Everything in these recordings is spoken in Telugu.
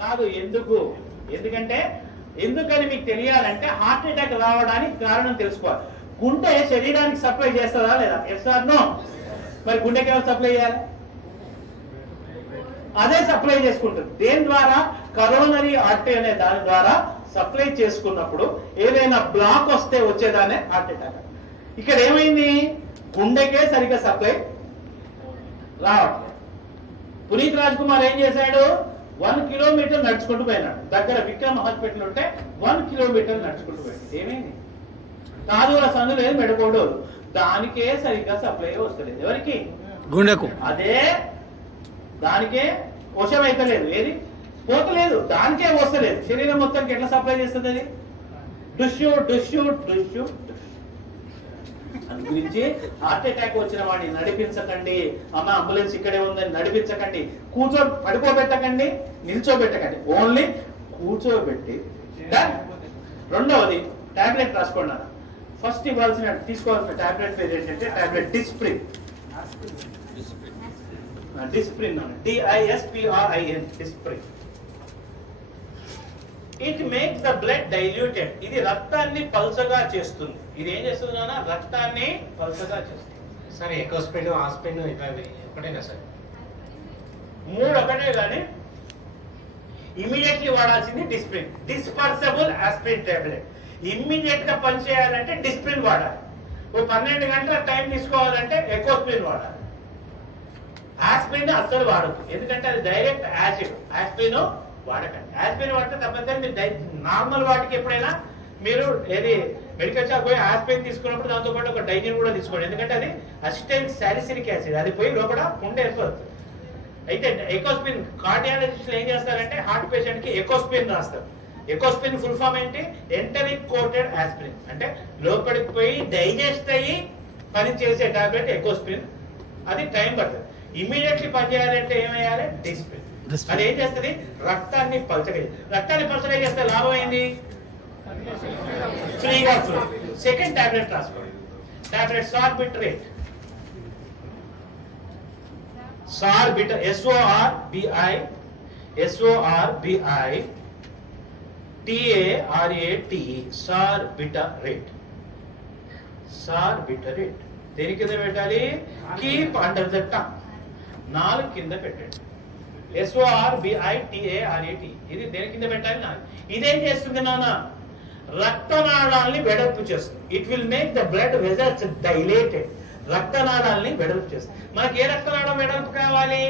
కాదు. ఎందుకంటే ఎందుకని మీకు తెలియాలంటే హార్ట్ అటాక్ రావడానికి కారణం తెలుసుకోవాలి. గుండె శరీరానికి సప్లై చేస్తుందా లేదా? Yes or no? మరి గుండెకి ఎవరు సప్లై చేయాలి? అదే సప్లై చేసుకుంటుంది. దేని ద్వారా? కరోనరీ ఆర్టరీ అనే దాని ద్వారా సప్లై చేసుకున్నప్పుడు ఏదైనా బ్లాక్ వస్తే వచ్చేదానే హార్ట్ అటాక్. ఇక్కడ ఏమైంది? గుండెకే సరిగ్గా సప్లై రావట్లేదు. పునీత్ రాజ్ కుమార్ ఏం చేశాడు? 1 కిలోమీటర్ నడుచుకుంటూ పోయినాడు. దగ్గర విక్రమ్ హాస్పిటల్ ఉంటే 1 కిలోమీటర్ నడుచుకుంటూ పోయాడు. ఏమైంది? కాదు సందు లేదు, మెడకోడు, దానికే సరిగ్గా సప్లై వస్తలేదు. ఎవరికి? గుండెకు. అదే దానికే వశం అయితే లేదు, ఏది పోతలేదు, దానికే వస్తలేదు. శరీరం మొత్తానికి ఎట్లా సప్లై చేస్తుంది అది? డుష్యూ డుష్యూ డుష్యూ. అందు గురించి హార్ట్ అటాక్ వచ్చిన వాడిని నడిపించకండి. అమ్మ అంబులెన్స్ ఇక్కడే ఉందని నడిపించకండి. పడుకోబెట్టకండి, నిల్చోబెట్టకండి, ఓన్లీ కూర్చోబెట్టి. రెండవది టాబ్లెట్ రాసుకోండి. ఫస్ట్ తీసుకోవాల్సిన టాబ్లెట్ పేరు ఏంటంటే tablet Disprin. Disprin, DISPRIN, Disprin. It makes the blood diluted. ఇది రక్తాన్ని పల్చగా చేస్తుంది. ఇది ఏం చేస్తుంది నాన్న? రక్తాన్ని పల్చగా చేస్తుంది. సరే, ఎకోస్పిన్, ఆస్పిన్ ఒకటేనా సార్? 3 ఒకటే కానీ ఇమీడియట్లీ వాడాల్సింది Disprin. Dispersible aspirin tablet. Immediate గా పనిచేయాలంటే డిస్ప్రిన్ వాడాలి. 12 గంటల టైం తీసుకోవాలంటే ఎకోస్పిన్ వాడాలి. ఆస్పిరిన్ అస్సలు వాడద్దు, ఎందుకంటే అది డైరెక్ట్ యాసిడ్. ఆస్పిరిన్ వాడకండి. ఆస్పిరిన్ వాడితే తప్పనిసరి మీరు నార్మల్ వాటికి ఎప్పుడైనా మీరు ఏది మెడికల్ షాప్ పోయి ఆస్పిరిన్ తీసుకున్నప్పుడు దాంతో పాటు ఒక డైజిన్ కూడా తీసుకోండి. ఎందుకంటే అది అసిటైల్ సాలిసిలిక్ యాసిడ్, అది పోయి లోపల పుండె ఏర్పడుతుంది. అయితే ఎకోస్పిన్ కార్డియాలజిస్టులు ఏం చేస్తారంటే హార్ట్ పేషెంట్ కి ఎకోస్పిన్ రాస్తారు. ఎకోస్పిన్ ఫుల్ ఫామ్ ఏంటి? Enteric coated aspirin. అంటే లోపలికి పోయి డైజెస్ట్ అయ్యి పని చేసే టాబ్లెట్ ఎకోస్పిన్. అది టైం పడుతుంది. ఇమీడియట్లీ పనిచేయాలంటే ఏమయ్యాలి? డిస్ప్రిన్. అది ఏం చేస్తుంది? రక్తాన్ని పల్చగా చేస్తే లాభం ఏంది? ఫ్రీగా ఫ్లో. సెకండ్ టాబ్లెట్ రాసుకోండి. టాబ్లెట్ సార్బిట్రేట్. సార్బిటర్, SORBITARATE, సార్బిటరేట్. సార్బిటరేట్ దేని కింద పెట్టాలి? కీప్ అండర్ ద టంగ్, నాలుగు కింద పెట్టండి. SORBITARAT ఇది దేని కింద పెట్టాలి? నాలుగు. ఇదేం చేస్తుంది నాన్న? రక్తనాళాలని వెడల్పు చేస్తుంది. It will make the blood vessels dilated. రక్తనాళాలని వెడల్పు చేస్తుంది. మనకి ఏ రక్తనాళం వెడల్పు కావాలి?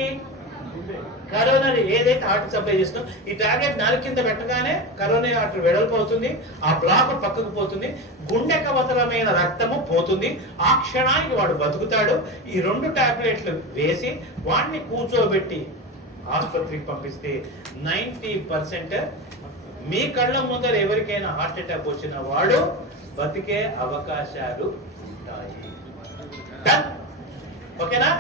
కరోనరీ, ఏదైతే హార్ట్ సప్లై చేస్తుందో ఈ టాబ్లెట్ నాలుగు కింద పెట్టగానే కరోనరీ ఆర్టరీ వెడల్పు అవుతుంది. ఆ బ్లాక్ పక్కకు పోతుంది. గుండెకు అవసరమైన రక్తము పోతుంది. ఆ క్షణానికి వాడు బతుకుతాడు. ఈ 2 టాబ్లెట్లు వేసి వాడిని కూర్చోబెట్టి ఆసుపత్రికి పంపిస్తే 90% మీ కళ్ళ ముందర ఎవరికైనా హార్ట్ అటాక్ వచ్చిన వాడు బతికే అవకాశాలు ఉంటాయి. ఓకేనా?